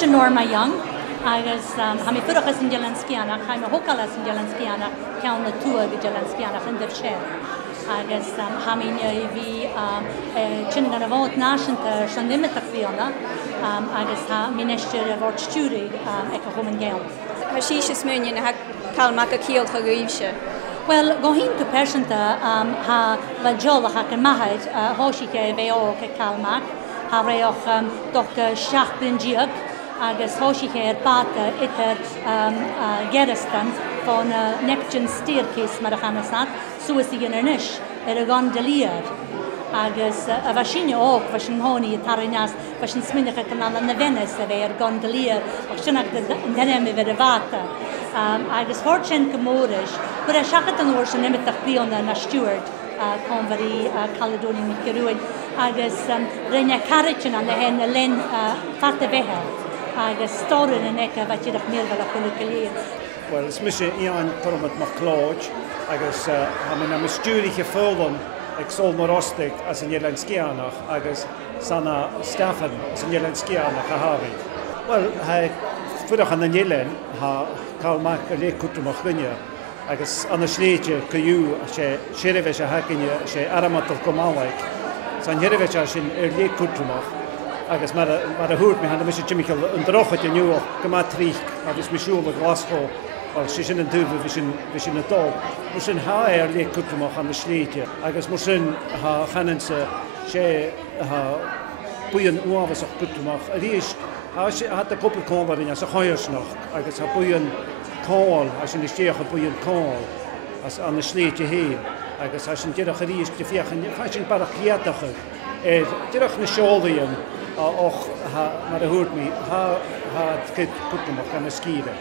Mis Norma Young, agus ha mi furach as in Jelenskianach, ha mi hokal as in Jelenskianach, cean na tua go Jelenskianach in der sé. Agus ha mi vi chin gan a vót náisianta san nimitach fianna, agus ha mi neistir a vót stúri ag a chuman géal. Ha sí se smúnin ha calmach a cíalcha goíbse. Well, go hínta persanta ha le jolach ac yn mahaid hóisiige bheith ó ke calmach, ha réoch doch seachblin diag, agus hóisiige bata itar gerastant von nection staircase mar a chanasat, suas i gynnyrnish, a gan deliad. Agus a bhaisiine óg, bhaisi'n hóni i tarinas, bhaisi'n smynach ac yn na Venice a bheith gan deliad, och sinnach dynem i fydd y fata. Agus hórtsin gymóris, bwyd a siachat yn o'r sy'n nimitach brionna na Stewart, confari Caledonian mit gerúin, agus rhaid carriachin an hen a len fata fehe, agus storin yn eca fa tidach mirfal a chwnnw Wel, ys mysio Ian Tormod MacLeod, agus ha mynd am ystúrich y ffólon ag sol mor ostig as yn Jelenskianach, agus sana Stefan as yn Jelenskianach a hafi. Wel, ha ffwrach an Jelen, ha calmach a le cwtrwmach gynnu, agus an y sléidje cyw sé sérifes a haginne sé aramat of gomalig. Sa'n hirifes a sy'n le cwtrwmach, agus mar a hwrt mi han a mysio Jimichael yn drochat yn yw gyma trich, a fys mi siŵl o Glasgow, wel, sy'n yn dwyf fys yn y dol. Mwys yn ha le cwtrwmach an y sléidje, agus mwys yn ha chanense sé ha bwyn uafas o'ch cwtrwmach. A ddys, ha da gwbl confarin as a choersnach, agus ha bwyn call, as yn ysdiach a bwyn call, as an y sléidje hyn, agus as yn dirach a ddys, dy fiach yn fasyn barach giadach dirach na sioldion, och mar a hwrt mi, ha cwtrwmach an y sgire.